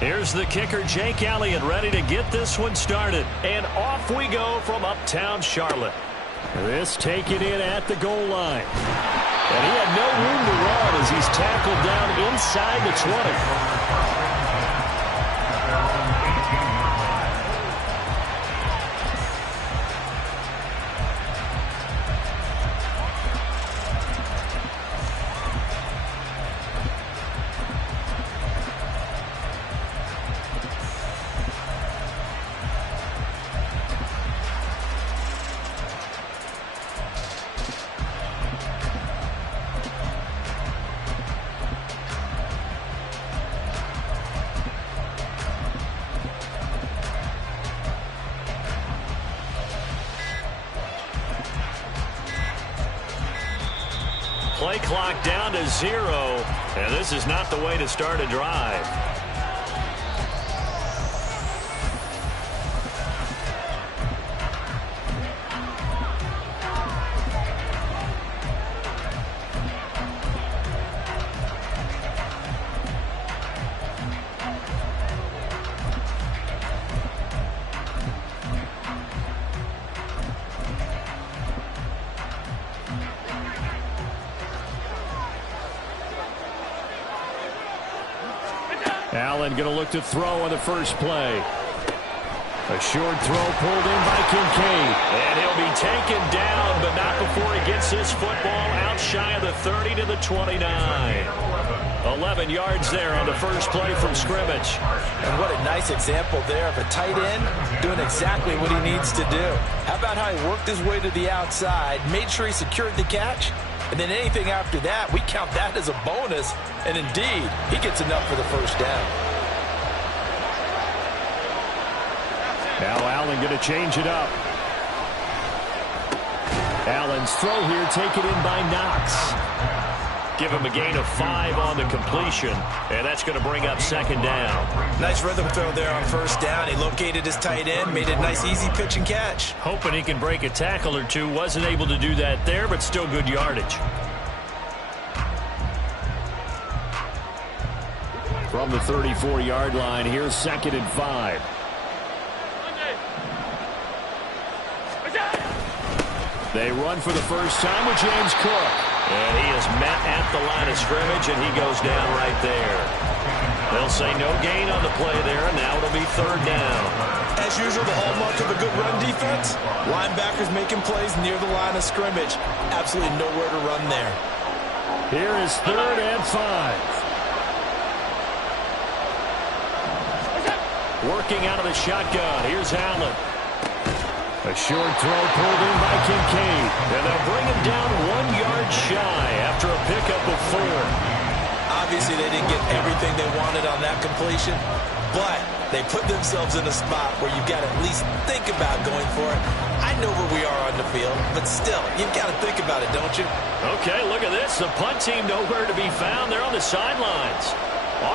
Here's the kicker, Jake Elliott, ready to get this one started. And off we go from uptown Charlotte. This taken in at the goal line. And he had no room to run as he's tackled down inside the 20. Play clock down to 0, and this is not the way to start a drive. Allen going to look to throw on the first play. A short throw pulled in by Kincaid. And he'll be taken down, but not before he gets this football out shy of the 30 to the 29. 11 yards there on the first play from scrimmage. And what a nice example there of a tight end doing exactly what he needs to do. How about how he worked his way to the outside, made sure he secured the catch, and then anything after that, we count that as a bonus. And indeed, he gets enough for the first down. Now Allen going to change it up. Allen's throw here taken in by Knox. Give him a gain of 5 on the completion, and that's going to bring up second down. Nice rhythm throw there on first down. He located his tight end, made a nice easy pitch and catch. Hoping he can break a tackle or two. Wasn't able to do that there, but still good yardage. From the 34-yard line, here's 2nd and 5. They run for the first time with James Cook. And he is met at the line of scrimmage, and he goes down right there. They'll say no gain on the play there, and now it'll be 3rd down. As usual, the hallmark of a good run defense, linebackers making plays near the line of scrimmage. Absolutely nowhere to run there. Here is 3rd and 5. Working out of the shotgun. Here's Allen. A short throw pulled in by Kincaid. And they'll bring him down 1 yard shy after a pickup of 4. Obviously, they didn't get everything they wanted on that completion, but they put themselves in a spot where you've got to at least think about going for it. I know where we are on the field, but still, you've got to think about it, don't you? Okay, look at this. The punt team nowhere to be found. They're on the sidelines.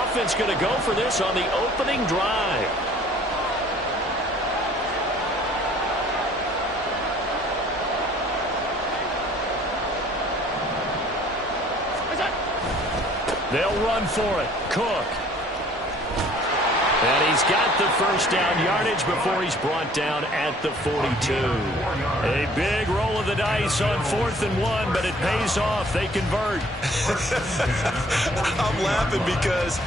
Offense going to go for this on the opening drive. They'll run for it. Cook. And he's got the first down yardage before he's brought down at the 42. A big roll of the dice on 4th and 1, but it pays off. They convert. I'm laughing because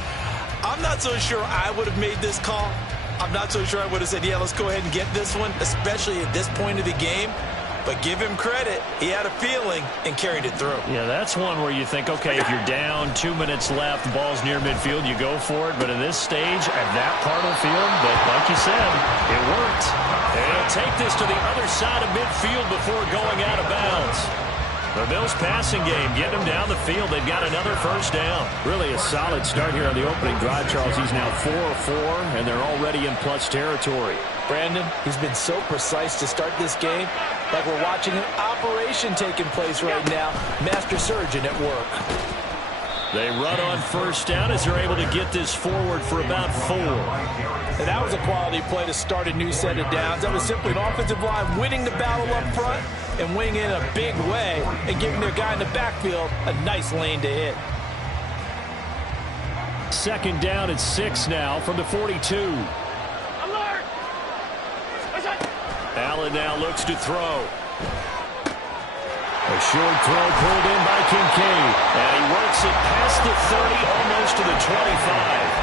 I'm not so sure I would have made this call. I'm not so sure I would have said, yeah, let's go ahead and get this one, especially at this point of the game. But give him credit. He had a feeling and carried it through. Yeah, that's one where you think, okay, if you're down, 2 minutes left, the ball's near midfield, you go for it. But in this stage, at that part of the field, but like you said, it worked. And he'll take this to the other side of midfield before going out of bounds. The Bills passing game, getting them down the field. They've got another first down. Really a solid start here on the opening drive, Charles. He's now 4-4, and they're already in plus territory. Brandon, he's been so precise to start this game. Like we're watching an operation taking place right now. Master surgeon at work. They run on first down as they're able to get this forward for about 4. And that was a quality play to start a new set of downs. That was simply an offensive line winning the battle up front and winning in a big way and giving their guy in the backfield a nice lane to hit. Second down and 6 now from the 42. Allen now looks to throw. A short throw pulled in by Kincaid. And he works it past the 30, almost to the 25.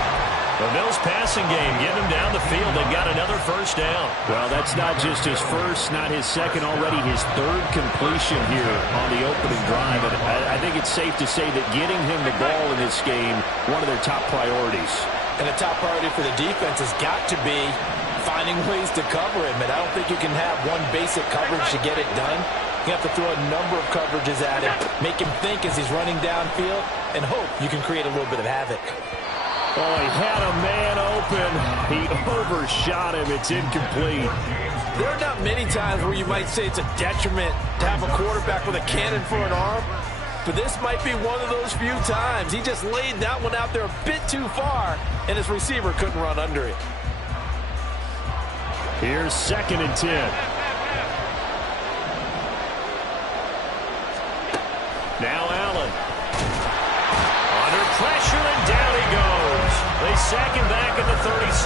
The Bills passing game, getting him down the field. They've got another first down. Well, that's not just his first, not his second, already his third completion here on the opening drive. And I think it's safe to say that getting him the ball in this game, one of their top priorities. And the top priority for the defense has got to be finding ways to cover him. And I don't think you can have one basic coverage to get it done. You have to throw a number of coverages at him, make him think as he's running downfield, and hope you can create a little bit of havoc. Oh, he had a man open. He overshot him. It's incomplete. There are not many times where you might say it's a detriment to have a quarterback with a cannon for an arm, but this might be one of those few times. He just laid that one out there a bit too far, and his receiver couldn't run under it. Here's 2nd and 10. Now Allen. Under pressure, and down he goes. They sack him back at the 36.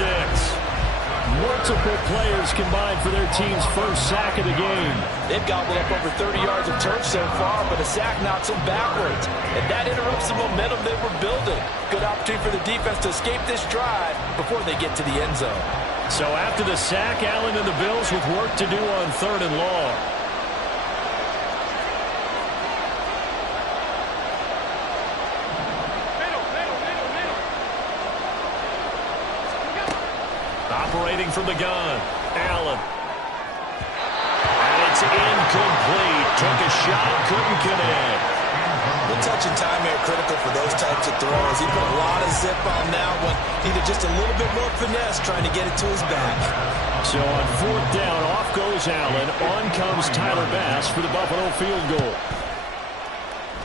Multiple players combined for their team's first sack of the game. They've gobbled up over 30 yards of turf so far, but a sack knocks them backwards. And that interrupts the momentum they were building. Good opportunity for the defense to escape this drive before they get to the end zone. So after the sack, Allen and the Bills with work to do on 3rd and long. Operating from the gun, Allen. And it's incomplete. Took a shot, couldn't connect. The touch and time here critical for those types of throws. He put a lot of zip on that one. Needed just a little bit more finesse trying to get it to his back. So on 4th down, off goes Allen. On comes Tyler Bass for the Buffalo field goal.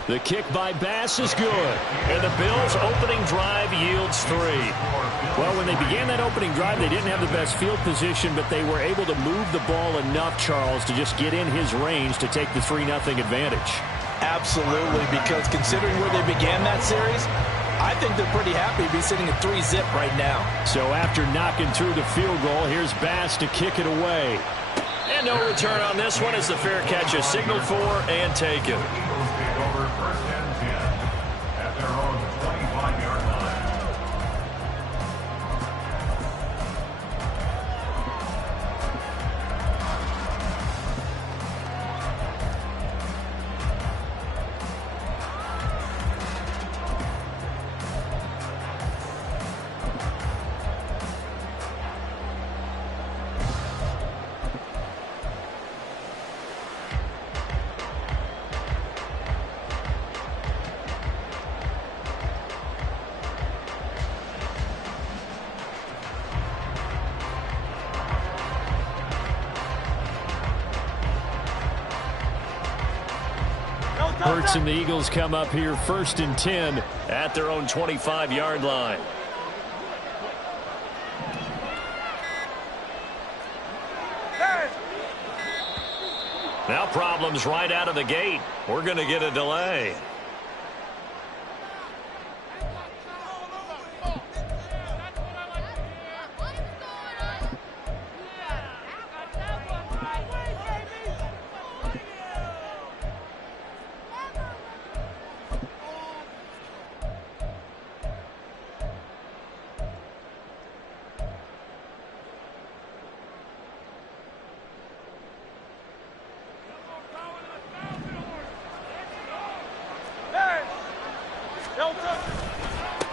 The kick by Bass is good. And the Bills' opening drive yields 3. Well, when they began that opening drive, they didn't have the best field position, but they were able to move the ball enough, Charles, to just get in his range to take the 3-0 advantage. Absolutely, because considering where they began that series, I think they're pretty happy to be sitting at 3-zip right now. So after knocking through the field goal, here's Bass to kick it away. And no return on this one as the fair catch is signaled for and taken. Hurts and the Eagles come up here 1st and 10 at their own 25-yard line. Now problems right out of the gate. We're going to get a delay.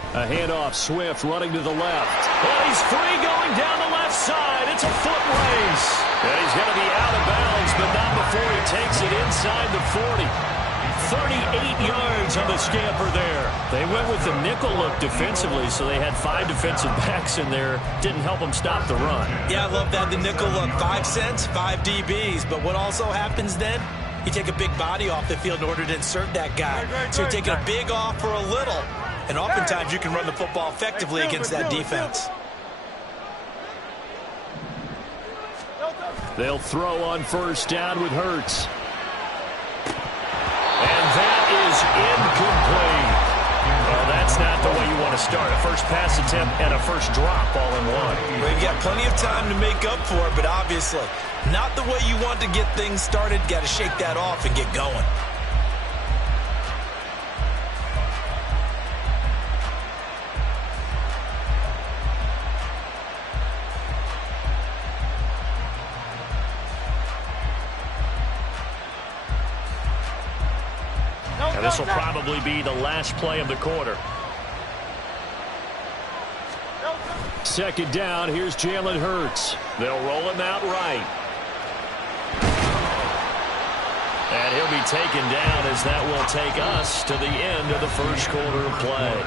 A handoff, Swift running to the left. Well, he's free going down the left side. It's a foot race. And he's going to be out of bounds, but not before he takes it inside the 40. 38 yards on the scamper there. They went with the nickel look defensively, so they had 5 defensive backs in there. Didn't help them stop the run. Yeah, I love that, the nickel look. 5 cents, 5 DBs. But what also happens then? You take a big body off the field in order to insert that guy. So you're taking a big off for a little. And oftentimes you can run the football effectively against that defense. They'll throw on 1st down with Hurts. And that is incomplete. Well, that's not the way you want to start a first pass attempt and a first drop all in one. Well, you've got plenty of time to make up for it, but obviously not the way you want to get things started. Got to shake that off and get going. And this will probably be the last play of the quarter. Second down, here's Jalen Hurts. They'll roll him out right. And he'll be taken down as that will take us to the end of the first quarter of play.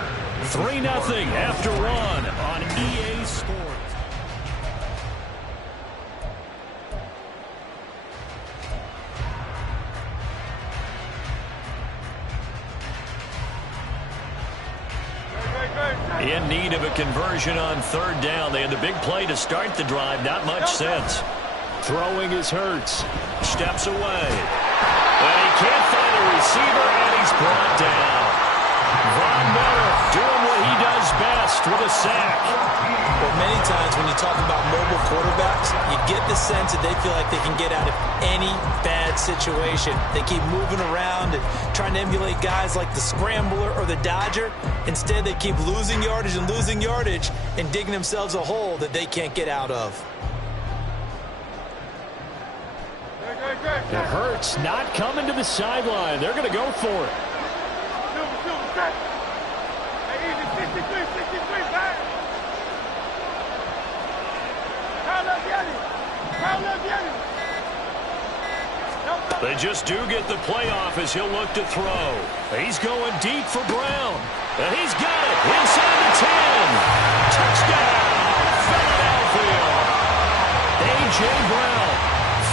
3-0 after one on EA Sports. In need of a conversion on third down. They had the big play to start the drive. Not much sense. Throwing is Hurts. Steps away. And he can't find a receiver, and he's brought down. Von Miller doing what he does best with a sack. Well, many times when you talk about mobile quarterbacks, you get the sense that they feel like they can get out of any bad situation. They keep moving around and trying to emulate guys like the Scrambler or the Dodger. Instead, they keep losing yardage and digging themselves a hole that they can't get out of. The Hurts not coming to the sideline. They're going to go for it. They just do get the playoff as he'll look to throw. He's going deep for Brown. And he's got it inside the 10. Touchdown, Philadelphia. A.J. Brown,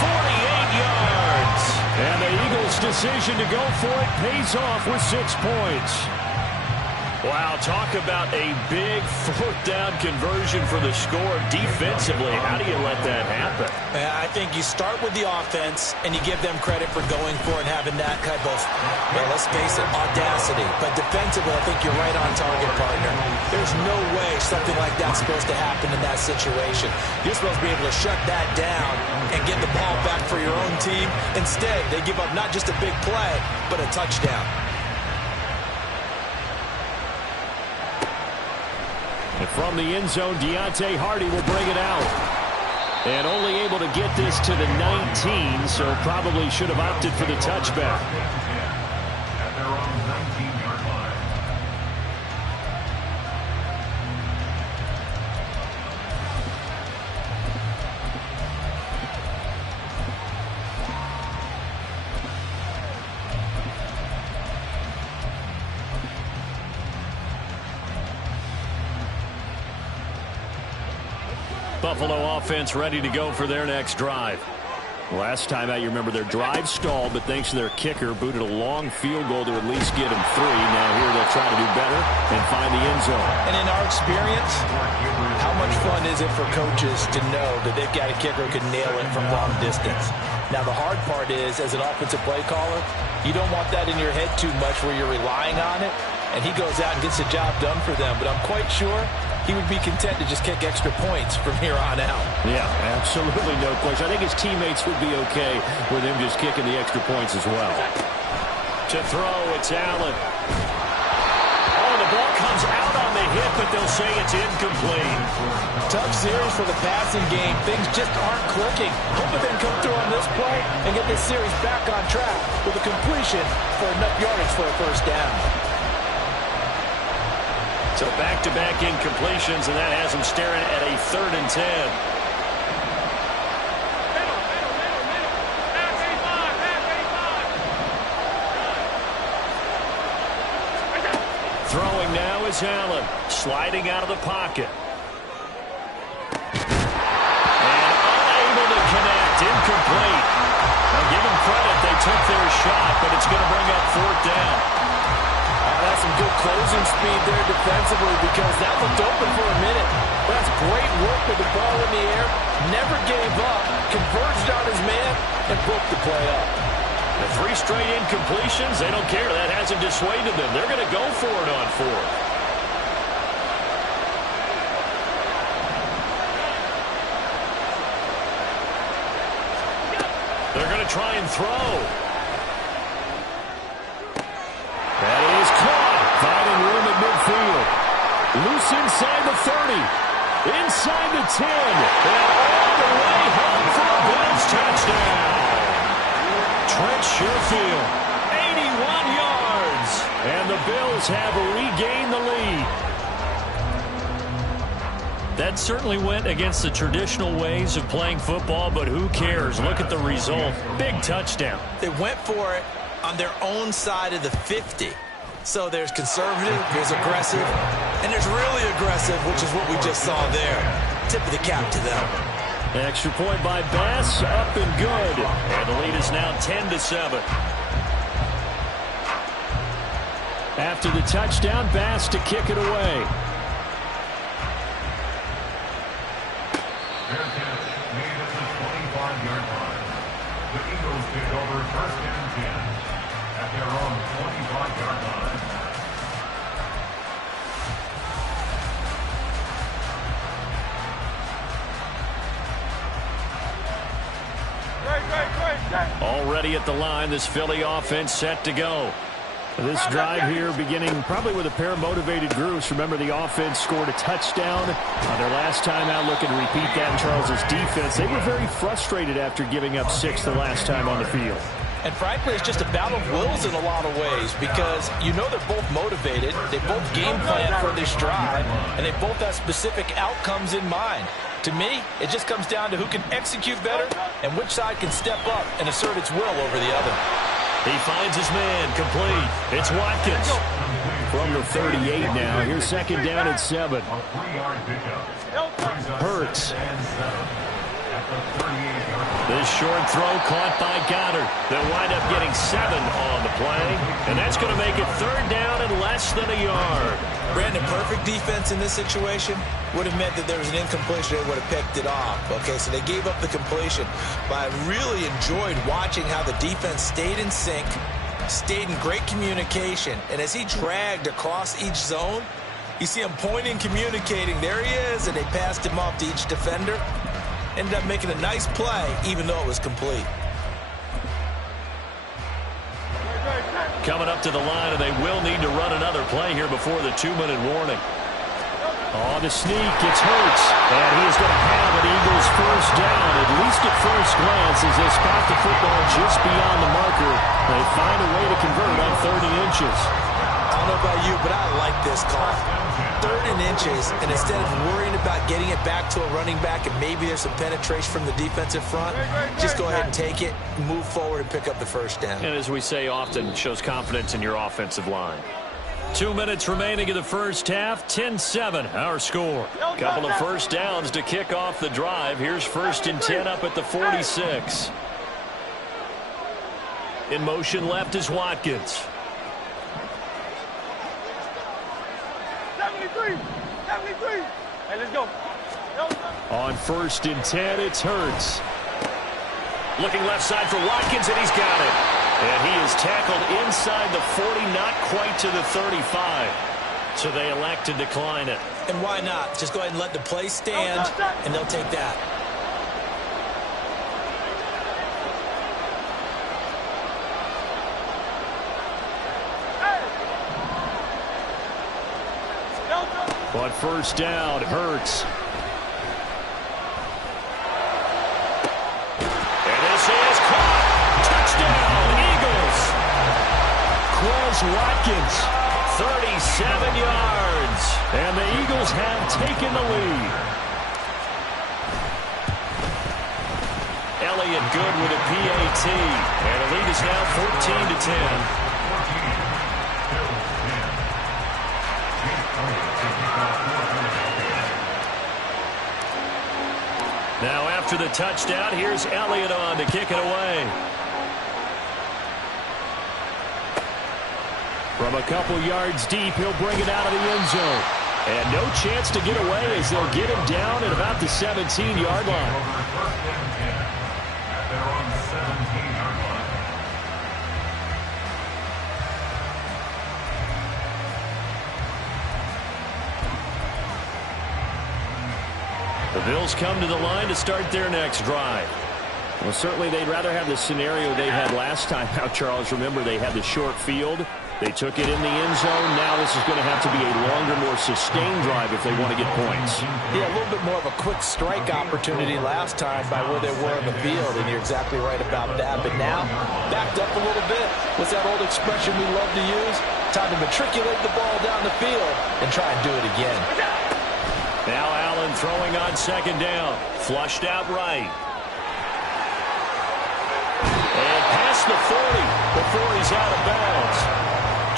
48 yards. And the Eagles' decision to go for it pays off with 6 points. Wow, talk about a big fourth down conversion for the score. Defensively, how do you let that happen? I think you start with the offense and you give them credit for going for it and having that type of, well, let's face it, audacity. But defensively, I think you're right on target, partner. There's no way something like that's supposed to happen in that situation. You're supposed to be able to shut that down and get the ball back for your own team. Instead, they give up not just a big play, but a touchdown. And from the end zone, Deontay Hardy will bring it out. And only able to get this to the 19, so probably should have opted for the touchback. At their own 19-yard line. Buffalo offense ready to go for their next drive. Last time out, you remember their drive stalled, but thanks to their kicker, booted a long field goal to at least get him 3. Now here they'll try to do better and find the end zone. And in our experience, how much fun is it for coaches to know that they've got a kicker who can nail it from long distance? Now, the hard part is, as an offensive play caller, you don't want that in your head too much where you're relying on it, and he goes out and gets the job done for them. But I'm quite sure he would be content to just kick extra points from here on out. Yeah, absolutely no question. I think his teammates would be okay with him just kicking the extra points as well. To throw, it's Allen. Oh, the ball comes out on the hit, but they'll say it's incomplete. Tough series for the passing game. Things just aren't clicking. Hoping they can come through on this play and get this series back on track with a completion for enough yardage for a first down. So back-to-back incompletions, and that has them staring at a 3rd and 10. Throwing now is Allen, sliding out of the pocket. And unable to connect, incomplete. Now give them credit, they took their shot, but it's going to bring up 4th down. That's some good closing speed there defensively because that looked open for a minute. That's great work with the ball in the air. Never gave up, converged on his man, and broke the play up. The 3 straight incompletions, they don't care. That hasn't dissuaded them. They're going to go for it on 4th. try and throw. That is caught. Finding room at midfield. Loose inside the 30. Inside the 10. And all the way home for a Bills touchdown. Trent Sherfield, 81 yards. And the Bills have regained the lead. That certainly went against the traditional ways of playing football, but who cares? Look at the result. Big touchdown. They went for it on their own side of the 50. So there's conservative, there's aggressive, and there's really aggressive, which is what we just saw there. Tip of the cap to them. Extra point by Bass, up and good. And the lead is now 10-7. After the touchdown, Bass to kick it away. Fair catch made at the 25-yard line. The Eagles take over 1st and 10 at their own 25-yard line. Already at the line, this Philly offense set to go. This drive here beginning probably with a pair of motivated groups. Remember, the offense scored a touchdown on their last time out. Looking to repeat that in Charles's defense. They were very frustrated after giving up 6 the last time on the field. And frankly, it's just a battle of wills in a lot of ways because you know they're both motivated. They both game plan for this drive, and they both have specific outcomes in mind. To me, it just comes down to who can execute better and which side can step up and assert its will over the other. He finds his man, complete. It's Watkins. From the 38 now. Here's 2nd down and 7. A 3-yard pickup. Hurts. At the 38-yard line. This short throw caught by Goddard. They'll wind up getting 7 on the play, and that's going to make it 3rd down and less than a yard. Brandon, perfect defense in this situation would have meant that there was an incompletion. They would have picked it off. Okay, so they gave up the completion. But I really enjoyed watching how the defense stayed in sync, stayed in great communication. And as he dragged across each zone, you see him pointing, communicating. There he is, and they passed him off to each defender. Ended up making a nice play, even though it was complete. Coming up to the line, and they will need to run another play here before the 2-minute warning. On the sneak, it's Hurts. And he is going to have an Eagles 1st down, at least at first glance, as they spot the football just beyond the marker. They find a way to convert on 3rd and inches. I don't know about you, but I like this call. 3rd and inches, and instead of worrying about getting it back to a running back and maybe there's some penetration from the defensive front, just go ahead and take it, move forward, and pick up the 1st down. And as we say often, shows confidence in your offensive line. 2 minutes remaining in the first half, 10-7, our score. Couple of 1st downs to kick off the drive. Here's 1st and 10 up at the 46. In motion left is Watkins. 73. Hey, let's go. On 1st and 10, it's Hurts. Looking left side for Watkins, and he's got it. And he is tackled inside the 40, not quite to the 35. So they elect to decline it. And why not? Just go ahead and let the play stand, and they'll take that. On 1st down, Hurts. And this is caught. Touchdown, Eagles. Quez Watkins. 37 yards. And the Eagles have taken the lead. Elliott good with a PAT. And the lead is now 14-10. Now after the touchdown, here's Elliott on to kick it away. From a couple yards deep, he'll bring it out of the end zone. And no chance to get away as they'll get him down at about the 17-yard line. The Bills come to the line to start their next drive. Well, certainly they'd rather have the scenario they had last time out, Charles. Remember, they had the short field. They took it in the end zone. Now this is going to have to be a longer, more sustained drive if they want to get points. Yeah, a little bit more of a quick strike opportunity last time by where they were in the field, and you're exactly right about that. But now, backed up a little bit. What's that old expression we love to use? Time to matriculate the ball down the field and try and do it again. Now Allen throwing on second down. Flushed out right. And past the 40 before he's out of bounds.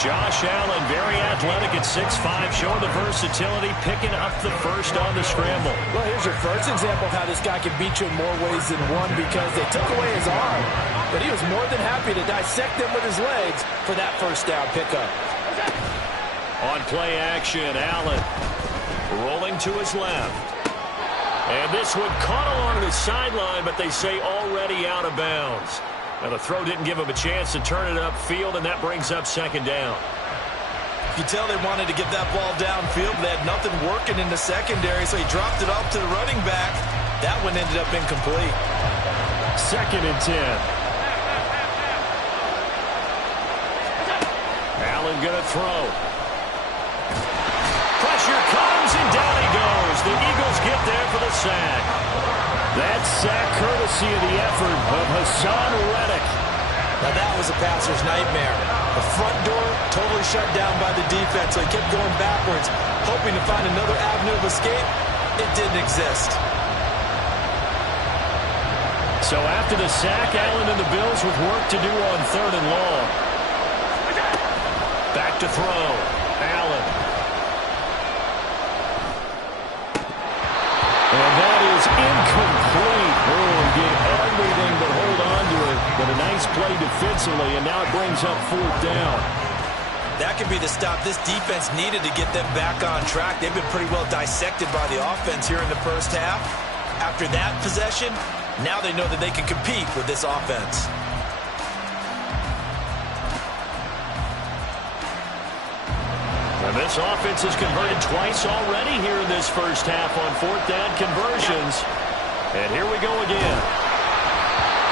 Josh Allen, very athletic at 6'5", showing the versatility, picking up the first on the scramble. Well, here's your first example of how this guy can beat you in more ways than one, because they took away his arm, but he was more than happy to dissect them with his legs for that first down pickup. On play action, Allen rolling to his left. And this one caught along the sideline, but they say already out of bounds. Now, the throw didn't give him a chance to turn it upfield, and that brings up second down. You can tell they wanted to get that ball downfield, but they had nothing working in the secondary, so he dropped it off to the running back. That one ended up incomplete. 2nd and 10. Allen going to throw. Pressure comes, and down he goes. The Eagles get there for the sack. That sack courtesy of the effort of Hassan Reddick. Now that was a passer's nightmare. The front door totally shut down by the defense, so he kept going backwards, hoping to find another avenue of escape. It didn't exist. So after the sack, Allen and the Bills with work to do on 3rd and long. Back to throw. Allen. And that is incomplete. Oh, did everything but hold on to it. But a nice play defensively, and now it brings up 4th down. That could be the stop this defense needed to get them back on track. They've been pretty well dissected by the offense here in the first half. After that possession, now they know that they can compete with this offense. And this offense has converted twice already here in this first half on 4th down conversions. And here we go again.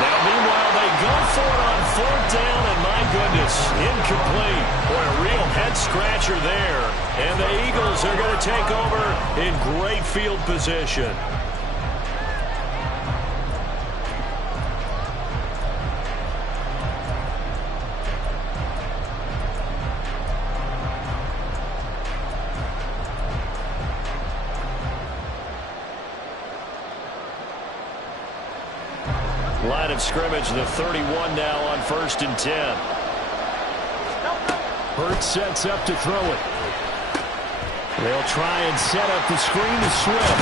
Now, meanwhile, they go for it on 4th down, and my goodness, incomplete. Boy, a real head-scratcher there. And the Eagles are going to take over in great field position. Line of scrimmage, the 31 now on 1st and 10. Hurts sets up to throw it. They'll try and set up the screen to Swift.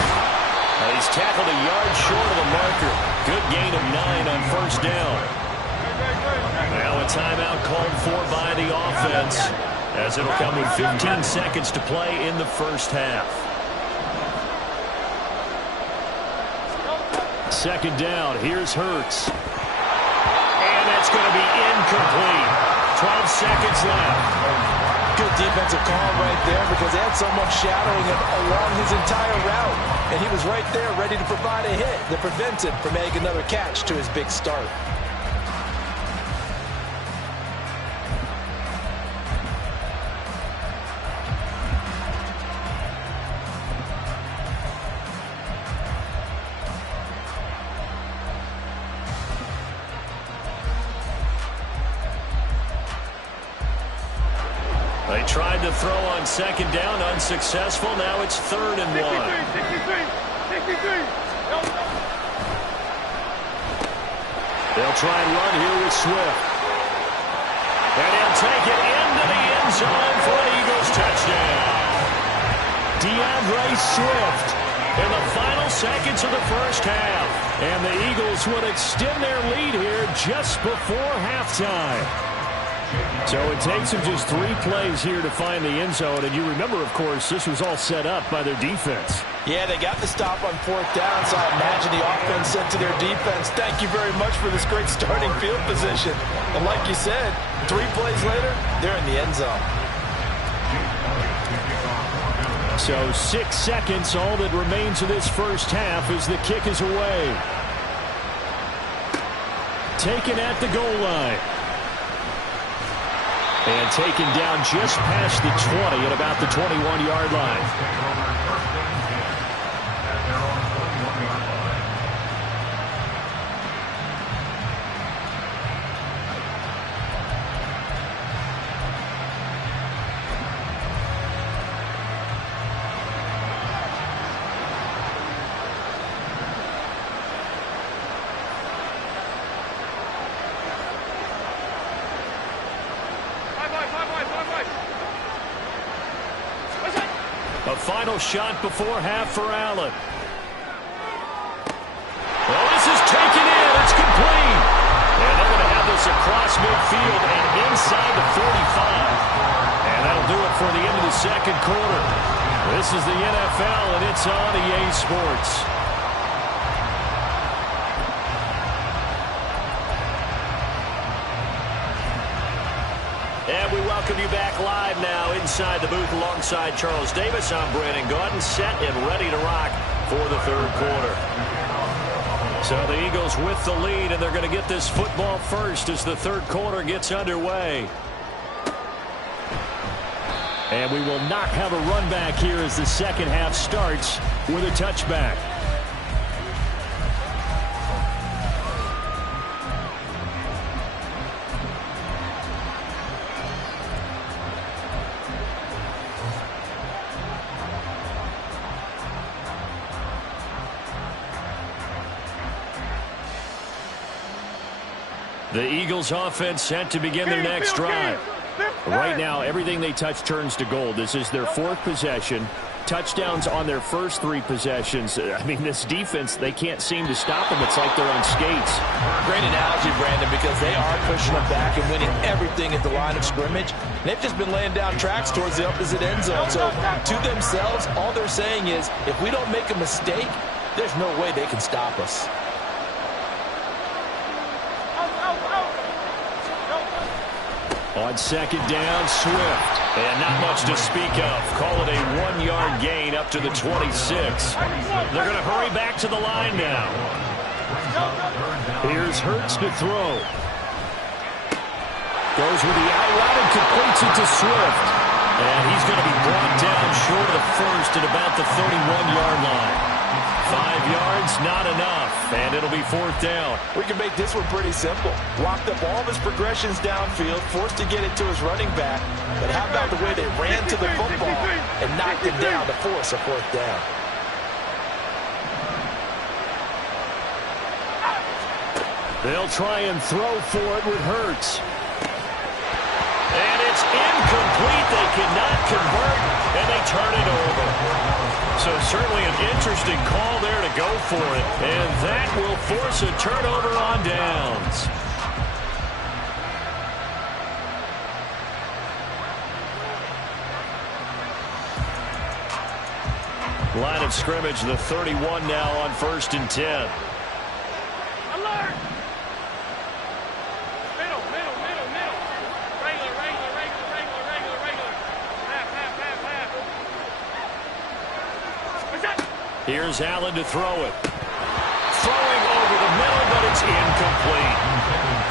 He's tackled a yard short of the marker. Good gain of 9 on 1st down. Now a timeout called for by the offense, as it'll come with 15 seconds to play in the first half. 2nd down. Here's Hurts. And that's going to be incomplete. 12 seconds left. Good defensive call right there, because they had someone shadowing him along his entire route. And he was right there ready to provide a hit that prevents him from making another catch to his big start. They tried to throw on 2nd down, unsuccessful. Now it's 3rd and 1. 63. They'll try and run here with Swift. And he'll take it into the end zone for an Eagles touchdown. DeAndre Swift In the final seconds of the first half. And the Eagles would extend their lead here just before halftime. So it takes them just 3 plays here to find the end zone. And you remember, of course, this was all set up by their defense. Yeah, they got the stop on 4th down, so I imagine the offense said to their defense, thank you very much for this great starting field position. And like you said, 3 plays later, they're in the end zone. So 6 seconds, all that remains of this first half as the kick is away. taken at the goal line. And taken down just past the 20 at about the 21-yard line. A final shot before half for Allen. Well, this is taken in. It's complete. And they're going to have this across midfield and inside the 45. And that'll do it for the end of the second quarter. This is the NFL, and it's on EA Sports. And we welcome you back live now inside the booth alongside Charles Davis. I'm Brandon Gaudin, set and ready to rock for the third quarter. So the Eagles with the lead, and they're going to get this football first as the third quarter gets underway. And we will not have a run back here as the second half starts with a touchback. The Eagles offense set to begin their next drive. Right now, everything they touch turns to gold. This is their fourth possession. Touchdowns on their first three possessions. I mean, this defense, they can't seem to stop them. It's like they're on skates. Great analogy, Brandon, because they are pushing them back and winning everything at the line of scrimmage. They've just been laying down tracks towards the opposite end zone. So to themselves, all they're saying is, if we don't make a mistake, there's no way they can stop us. On second down, Swift. And not much to speak of. Call it a 1-yard gain up to the 26. They're going to hurry back to the line now. Here's Hurts to throw. Goes with the out route and completes it to Swift. And he's going to be brought down short of the first at about the 31-yard line. 5 yards, not enough, and it'll be fourth down. We can make this one pretty simple. Walked up all of his progressions downfield, forced to get it to his running back. But how about the way they ran to the football and knocked it down to force a fourth down? They'll try and throw for it with Hurts. And it's incomplete. They cannot convert, and they turn it over. So certainly an interesting call there to go for it. And that will force a turnover on downs. Line of scrimmage, the 31 now on 1st and 10. Alert! Middle. Regular. Half. What's that? Here's Allen to throw it. Throwing over the middle, but it's incomplete.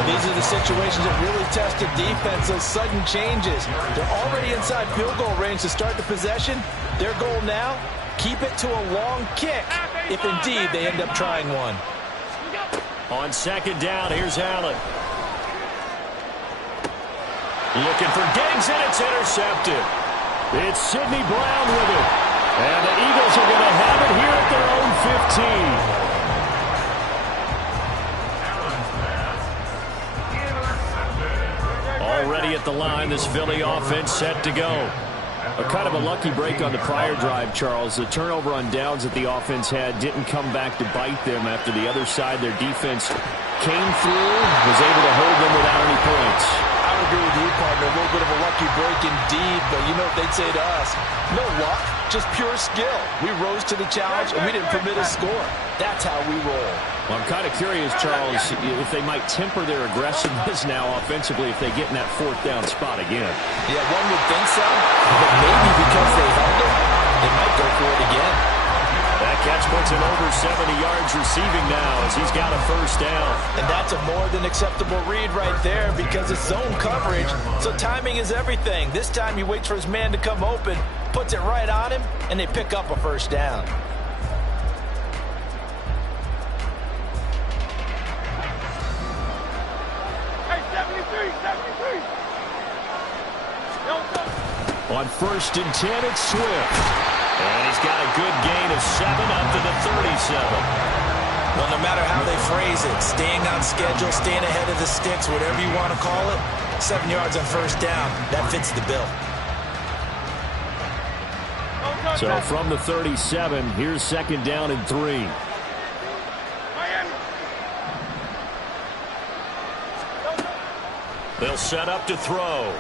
These are the situations that really test a defense, those sudden changes. They're already inside field goal range to start the possession. Their goal now, keep it to a long kick, if indeed they end up trying one. On second down, here's Allen. Looking for Diggs, and it's intercepted. It's Sidney Brown with it. And the Eagles are going to have it here at their own 15. Already at the line, this Philly offense set to go. A kind of a lucky break on the prior drive, Charles. The turnover on downs that the offense had didn't come back to bite them after the other side. Their defense came through, was able to hold them without any points. I would agree with you, partner. A little bit of a lucky break indeed, but you know what they'd say to us? No luck, just pure skill. We rose to the challenge, and we didn't permit a score. That's how we roll. Well, I'm kind of curious, Charles, if they might temper their aggressiveness now offensively if they get in that fourth down spot again. Yeah, one would think so, but maybe because they held it, they might go for it again. That catch puts him over 70 yards receiving now as he's got a first down. And that's a more than acceptable read right there because it's zone coverage, so timing is everything. This time he waits for his man to come open, puts it right on him, and they pick up a first down. Hey, 73, 73. Don't go. On 1st and 10, it's Swift. And he's got a good gain of 7 up to the 37. Well, no matter how they phrase it, staying on schedule, staying ahead of the sticks, whatever you want to call it, 7 yards on first down, that fits the bill. So from the 37, here's 2nd down and 3. Miami. They'll set up to throw.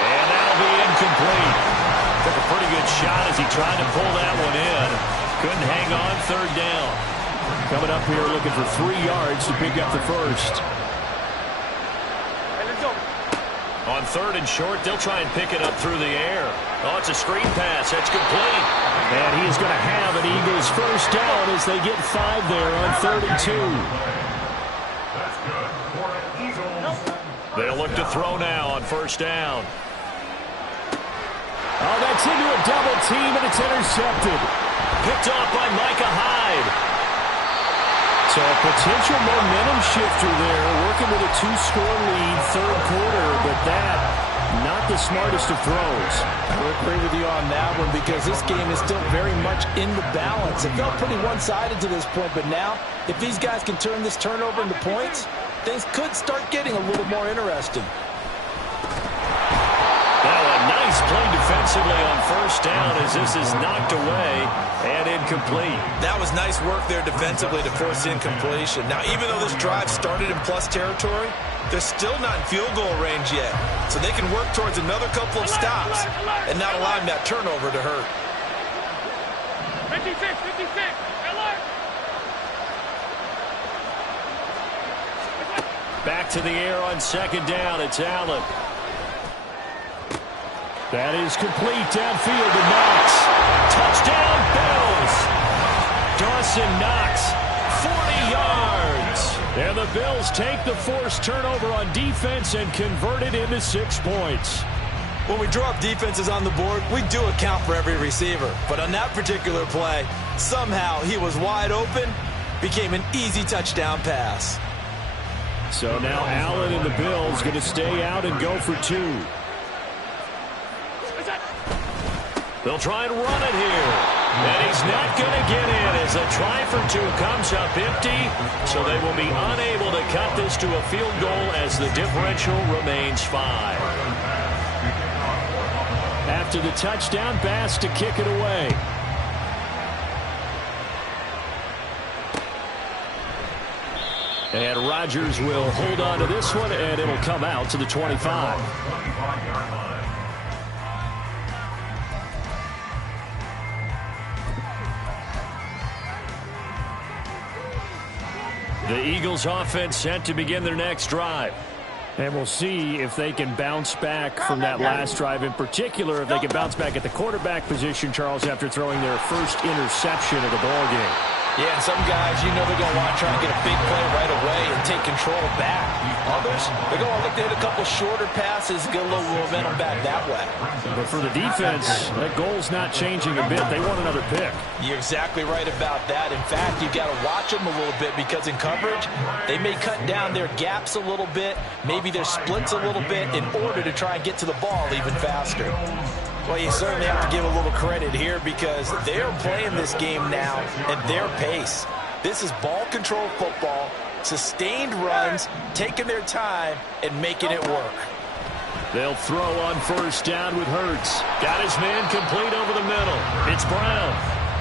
And that'll be incomplete. Took a pretty good shot as he tried to pull that one in. Couldn't hang on 3rd down. Coming up here looking for 3 yards to pick up the first. Hey, let's go. On 3rd and short, they'll try and pick it up through the air. Oh, it's a screen pass. That's complete. And he is going to have an Eagles first down as they get 5 there on 32. That's good for the Eagles. They'll look to throw now on 1st down. Oh, that's into a double team, and it's intercepted. Picked off by Micah Hyde. So a potential momentum shifter there, working with a 2-score lead, 3rd quarter, but that, not the smartest of throws. I would agree with you on that one because this game is still very much in the balance. It felt pretty one-sided to this point, but now, if these guys can turn this turnover into points, things could start getting a little more interesting. Now a nice play defensively on 1st down as this is knocked away and incomplete. That was nice work there defensively to force incompletion. Now, even though this drive started in plus territory, they're still not in field goal range yet. So they can work towards another couple of stops and not allowing that turnover to hurt. 56, 56. Alert. Back to the air on 2nd down. It's Allen. That is complete downfield to Knox. Touchdown, Bills. Dawson Knox, 40 yards. And the Bills take the forced turnover on defense and convert it into 6 points. When we draw up defenses on the board, we do account for every receiver. But on that particular play, somehow he was wide open, became an easy touchdown pass. So now Allen and the Bills going to stay out and go for 2. They'll try and run it here. And he's not going to get in as a try for 2 comes up empty. So they will be unable to cut this to a field goal as the differential remains 5. After the touchdown, Bass to kick it away. And Rodgers will hold on to this one, and it'll come out to the 25. The Eagles offense set to begin their next drive. And we'll see if they can bounce back from that last drive. In particular, if they can bounce back at the quarterback position, Charles, after throwing their first interception of the ballgame. Yeah, and some guys, you know they're going to want to try and get a big play right away and take control back. Others, they're going to look to hit a couple shorter passes, get a little momentum back that way. But for the defense, that goal's not changing a bit. They want another pick. You're exactly right about that. In fact, you've got to watch them a little bit because in coverage, they may cut down their gaps a little bit, maybe their splits a little bit in order to try and get to the ball even faster. Well, you certainly have to give a little credit here because they're playing this game now at their pace. This is ball control football, sustained runs, taking their time, and making it work. They'll throw on 1st down with Hurts. Got his man complete over the middle. It's Brown.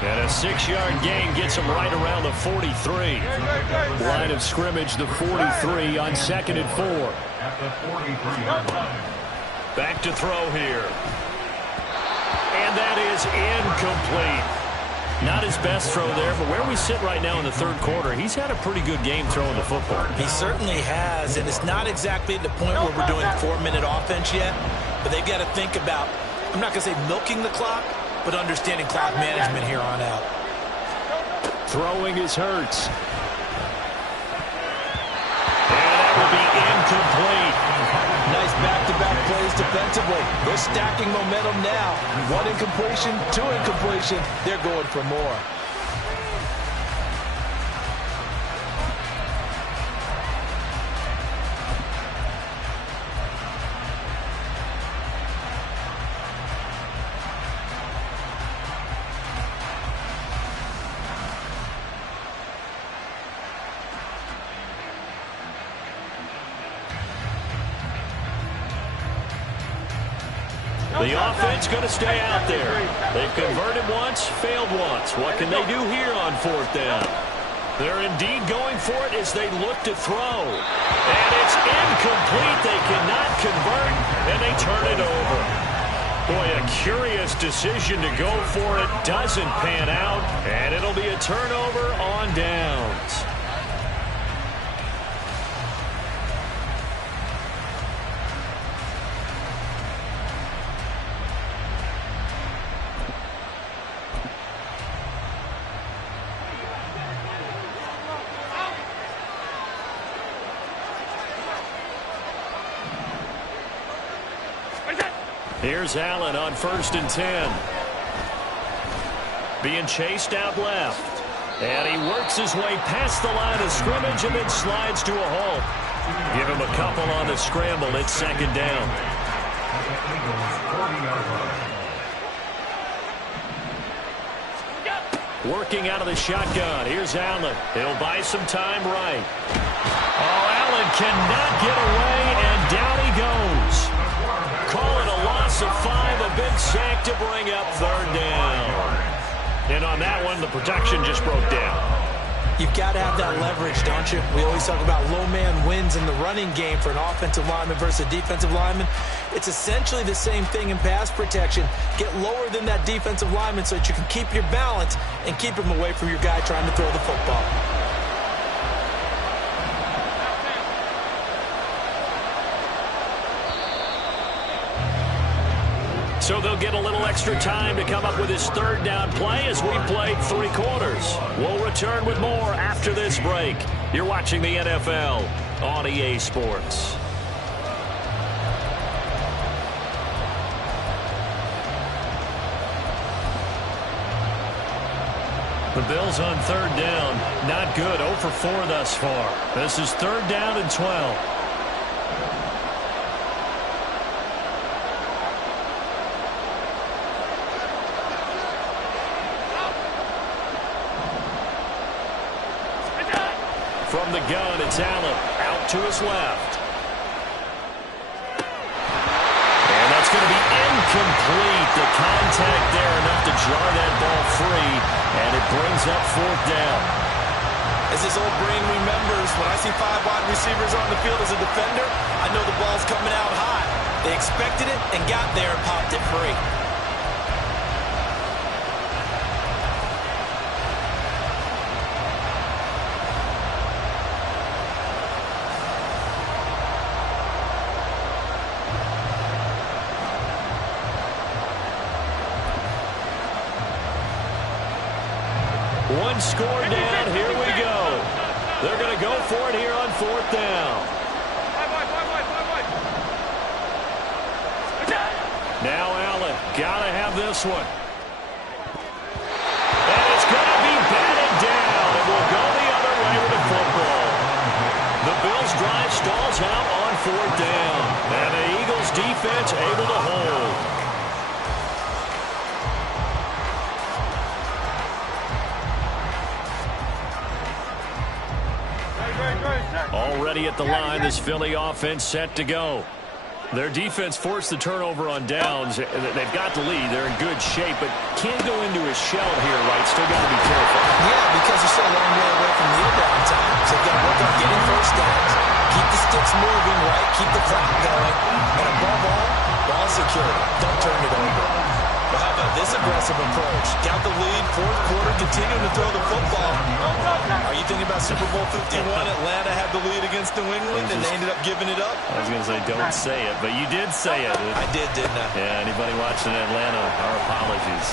And a 6-yard gain gets him right around the 43. Line of scrimmage, the 43 on 2nd and 4. At the 43-yard line. Back to throw here. And that is incomplete. Not his best throw there, but where we sit right now in the 3rd quarter, he's had a pretty good game throwing the football. He certainly has, and it's not exactly at the point where we're doing 4-minute offense yet, but they've got to think about, I'm not going to say milking the clock, but understanding clock management here on out. Throwing is Hurts. And that will be incomplete. Nice back-to-back plays defensively. They're stacking momentum now. One incompletion, two incompletion. They're going for more. The offense going to stay out there. They've converted once, failed once. What can they do here on fourth down? They're indeed going for it as they look to throw. And it's incomplete. They cannot convert, and they turn it over. Boy, a curious decision to go for it. Doesn't pan out, and it'll be a turnover on downs. Here's Allen on 1st and 10. Being chased out left. And he works his way past the line of scrimmage and then slides to a halt. Give him a couple on the scramble. It's 2nd down. Working out of the shotgun. Here's Allen. He'll buy some time right. Oh, Allen cannot get away, and down he goes. Call it a loss of 5, a big sack to bring up 3rd down. And on that one, the protection just broke down. You've got to have that leverage, don't you? We always talk about low man wins in the running game for an offensive lineman versus a defensive lineman. It's essentially the same thing in pass protection. Get lower than that defensive lineman so that you can keep your balance and keep him away from your guy trying to throw the football. So they'll get a little extra time to come up with his 3rd down play as we've played 3 quarters. We'll return with more after this break. You're watching the NFL on EA Sports. The Bills on 3rd down. Not good. 0 for 4 thus far. This is 3rd down and 12. From the gun, it's Allen. Out to his left. And that's going to be incomplete. The contact there enough to jar that ball free. And it brings up 4th down. As this old brain remembers, when I see 5 wide receivers on the field as a defender, I know the ball's coming out hot. They expected it and got there and popped it free. One score down. Here we go. They're going to go for it here on 4th down. Now Allen. Got to have this one. And it's going to be batted down. It will go the other way with the football. The Bills' drive stalls out on 4th down. And the Eagles' defense able to hold. Already at the line, this Philly offense set to go. Their defense forced the turnover on downs. They've got the lead. They're in good shape, but can't go into a shell here, right? Still got to be careful. Yeah, because they're still a long way away from kneel down time. So they've got to work on getting first downs. Keep the sticks moving, right? Keep the clock going. And above all, ball security. Don't turn it over. But how about this aggressive approach. Got the lead, fourth quarter, continuing to throw the football. Are you thinking about Super Bowl 51? Atlanta had the lead against New England, and they ended up giving it up? I was going to say, don't say it, but you did say it. I did, didn't I? Yeah, anybody watching Atlanta, our apologies.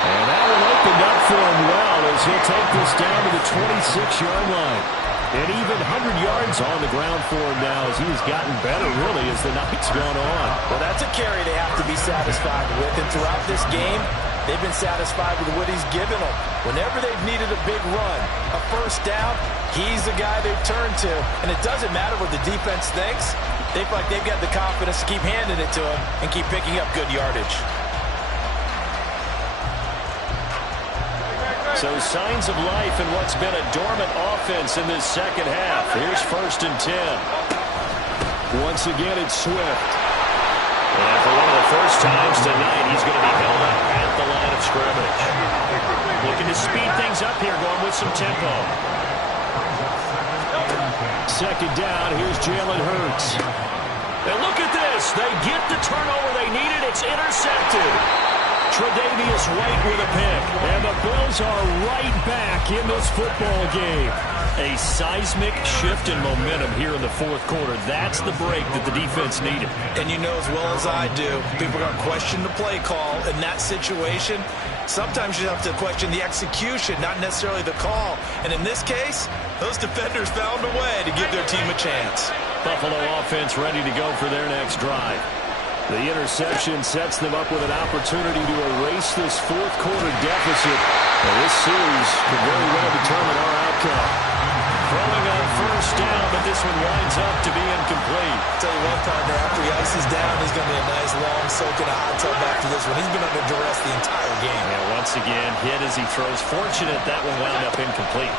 And that one opened up for him well as he'll take this down to the 26-yard line. And even 100 yards on the ground for him now as he's gotten better, really, as the night's gone on. Well, that's a carry they have to be satisfied with. And throughout this game, they've been satisfied with what he's given them. Whenever they've needed a big run, a first down, he's the guy they've turned to. And it doesn't matter what the defense thinks. They feel like they've got the confidence to keep handing it to him and keep picking up good yardage. So signs of life in what's been a dormant offense in this second half. Here's 1st and 10. Once again, it's Swift. And for one of the first times tonight, he's going to be held up at the line of scrimmage. Looking to speed things up here, going with some tempo. Second down, here's Jalen Hurts. And look at this. They get the turnover they needed. It's intercepted. Tre'Davious White with a pick. And the Bills are right back in this football game. A seismic shift in momentum here in the fourth quarter. That's the break that the defense needed. And you know as well as I do, people are going to question the play call in that situation. Sometimes you have to question the execution, not necessarily the call. And in this case, those defenders found a way to give their team a chance. Buffalo offense ready to go for their next drive. The interception sets them up with an opportunity to erase this fourth quarter deficit. And this series could very well determine our outcome. Throwing on first down, but this one winds up to be incomplete. Tell you what, partner, after he ices down, he's going to be a nice long soak in a hot tub after this one. He's been under duress the entire game. Yeah, once again, hit as he throws. Fortunate that one wound up incomplete.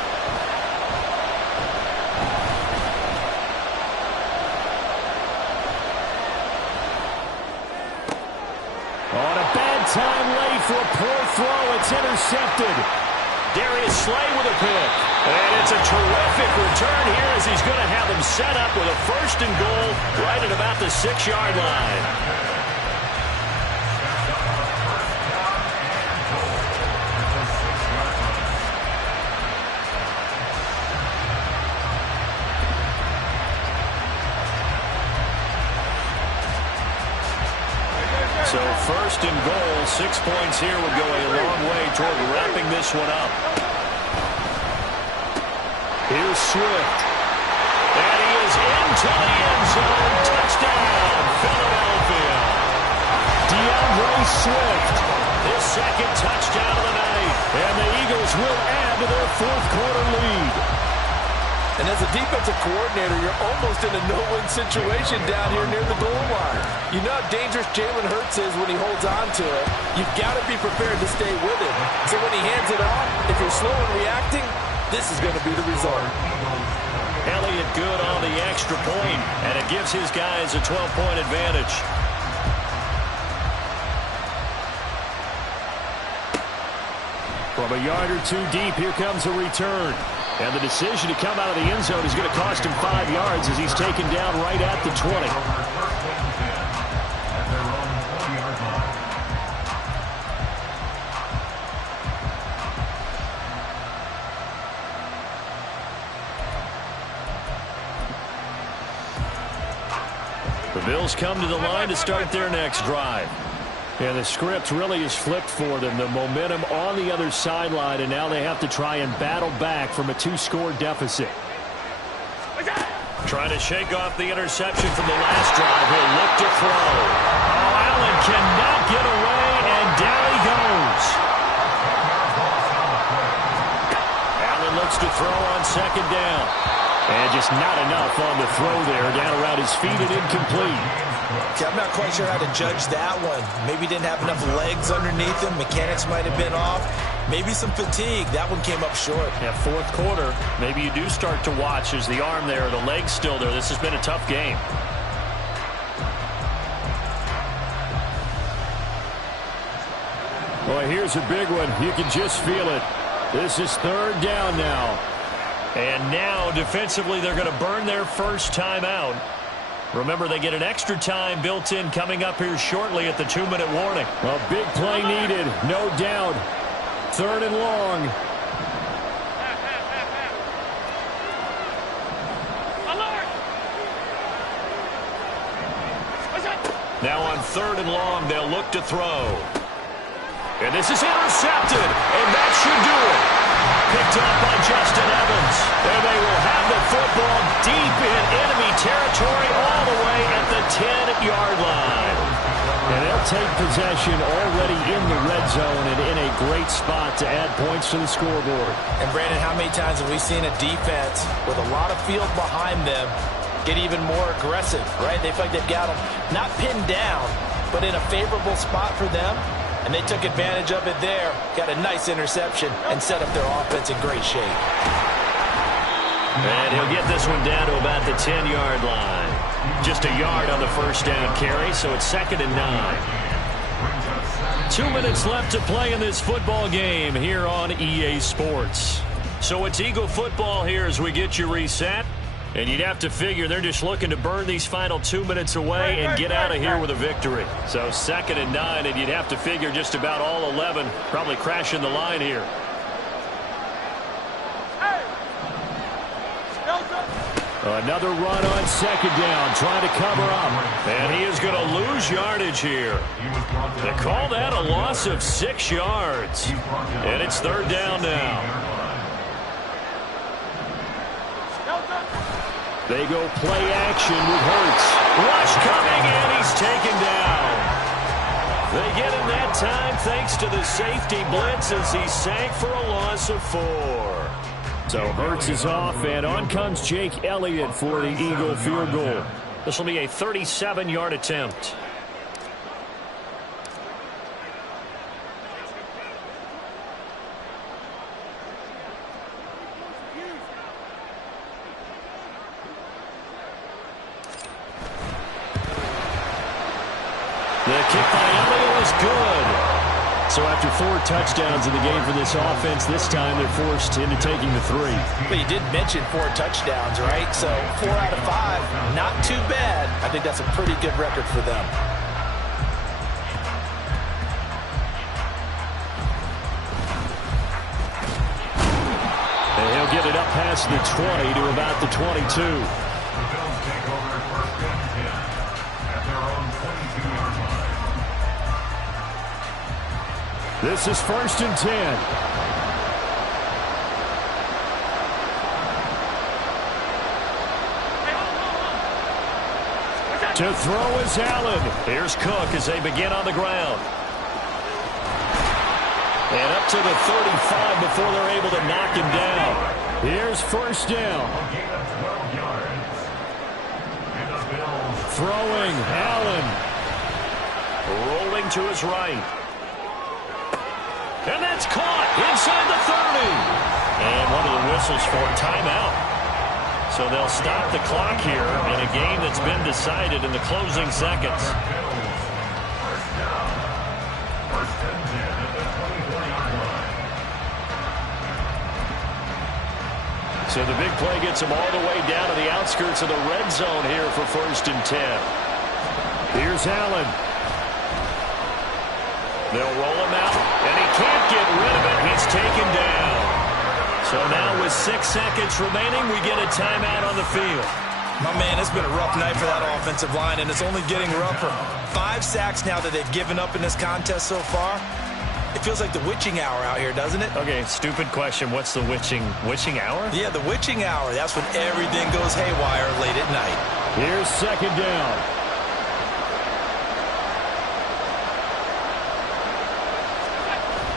On a bad time late for a poor throw. It's intercepted. Darius Slay with a pick. And it's a terrific return here as he's going to have them set up with a 1st and goal right at about the 6-yard line. So 1st and goal, 6 points here would go a long way toward wrapping this one up. Here's Swift. And he is into the end zone. Touchdown, Philadelphia. DeAndre Swift. His 2nd touchdown of the night. And the Eagles will add to their fourth quarter lead. And as a defensive coordinator, you're almost in a no-win situation down here near the goal line. You know how dangerous Jalen Hurts is when he holds on to it. You've got to be prepared to stay with him. So when he hands it off, if you're slow in reacting, this is going to be the result. Elliott good on the extra point, and it gives his guys a 12-point advantage. From a yard or two deep, here comes a return. And the decision to come out of the end zone is going to cost him 5 yards as he's taken down right at the 20. The Bills come to the line to start their next drive. And the script really is flipped for them. The momentum on the other sideline, and now they have to try and battle back from a 2-score deficit. Trying to shake off the interception from the last drive. He'll look to throw. Oh, Allen cannot get away, and down he goes. Allen looks to throw on 2nd down. And just not enough on the throw there. Down around his feet and incomplete. Okay, I'm not quite sure how to judge that one. Maybe didn't have enough legs underneath him. Mechanics might have been off. Maybe some fatigue. That one came up short. Yeah, fourth quarter, maybe you do start to watch as the arm there, the leg's still there. This has been a tough game. Boy, here's a big one. You can just feel it. This is 3rd down now. And now, defensively, they're going to burn their first time out. Remember, they get an extra time built in coming up here shortly at the 2-minute warning. A big play needed, no doubt. 3rd and long. Now on 3rd and long, they'll look to throw. And this is intercepted, and that should do it. Picked up by Justin Evans. And they will have the football deep in enemy territory all the way at the 10-yard line. And they'll take possession already in the red zone and in a great spot to add points to the scoreboard. And, Brandon, how many times have we seen a defense with a lot of field behind them get even more aggressive, right? They feel like they've got them not pinned down, but in a favorable spot for them. And they took advantage of it there, got a nice interception, and set up their offense in great shape. And he'll get this one down to about the 10-yard line. Just a yard on the first down carry, so it's 2nd and 9. 2 minutes left to play in this football game here on EA Sports. So it's Eagle football here as we get you reset. And you'd have to figure they're just looking to burn these final 2 minutes away and get out of here with a victory. So 2nd and 9, and you'd have to figure just about all 11 probably crashing the line here. Another run on 2nd down, trying to cover up. And he is going to lose yardage here. They call that a loss of 6 yards. And it's 3rd down now. They go play action with Hurts. Rush coming, and he's taken down. They get him that time thanks to the safety blitz as he sank for a loss of 4. So Hurts is off, and on comes Jake Elliott for the Eagle field goal. This will be a 37-yard attempt. The kick by Elliott is good. So after 4 touchdowns in the game for this offense, this time they're forced into taking the 3. But you did mention 4 touchdowns, right? So 4 out of 5, not too bad. I think that's a pretty good record for them. And he'll get it up past the 20 to about the 22. This is 1st and 10. To throw is Allen. Here's Cook as they begin on the ground. And up to the 35 before they're able to knock him down. Here's 1st down. Throwing, Allen. Rolling to his right. And that's caught inside the 30. And one of the whistles for a timeout. So they'll stop the clock here in a game that's been decided in the closing seconds. So the big play gets them all the way down to the outskirts of the red zone here for 1st and 10. Here's Allen. They'll roll him out, and he can't get rid of it. He's taken down. So now with 6 seconds remaining, we get a timeout on the field. My man, it's been a rough night for that offensive line, and it's only getting rougher. 5 sacks now that they've given up in this contest so far. It feels like the witching hour out here, doesn't it? Okay, stupid question. What's the witching hour? Yeah, the witching hour. That's when everything goes haywire late at night. Here's 2nd down.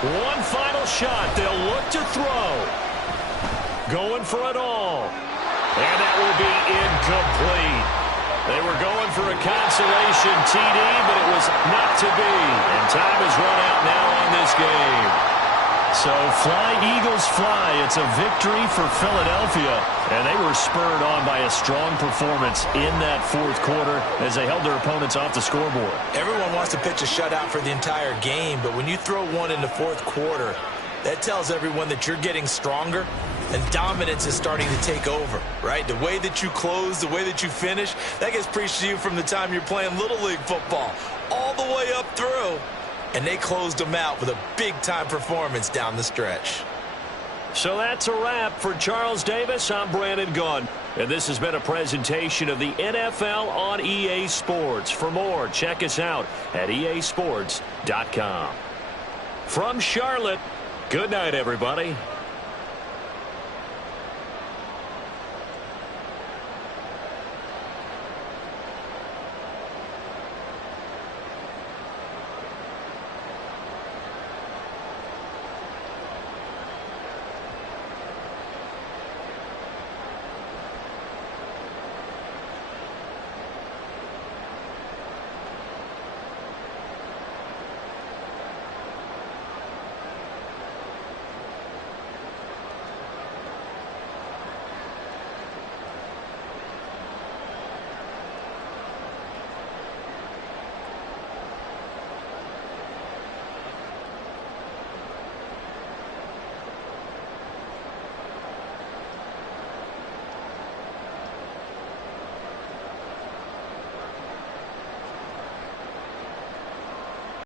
One final shot. They'll look to throw. Going for it all. And that will be incomplete. They were going for a consolation TD, but it was not to be. And time has run out now on this game. So fly, Eagles, fly. It's a victory for Philadelphia. And they were spurred on by a strong performance in that 4th quarter as they held their opponents off the scoreboard. Everyone wants to pitch a shutout for the entire game, but when you throw one in the 4th quarter, that tells everyone that you're getting stronger and dominance is starting to take over, right? The way that you close, the way that you finish, that gets preached to you from the time you're playing Little League football all the way up through. And they closed them out with a big-time performance down the stretch. So that's a wrap for Charles Davis. I'm Brandon Gunn. And this has been a presentation of the NFL on EA Sports. For more, check us out at easports.com. From Charlotte, good night, everybody.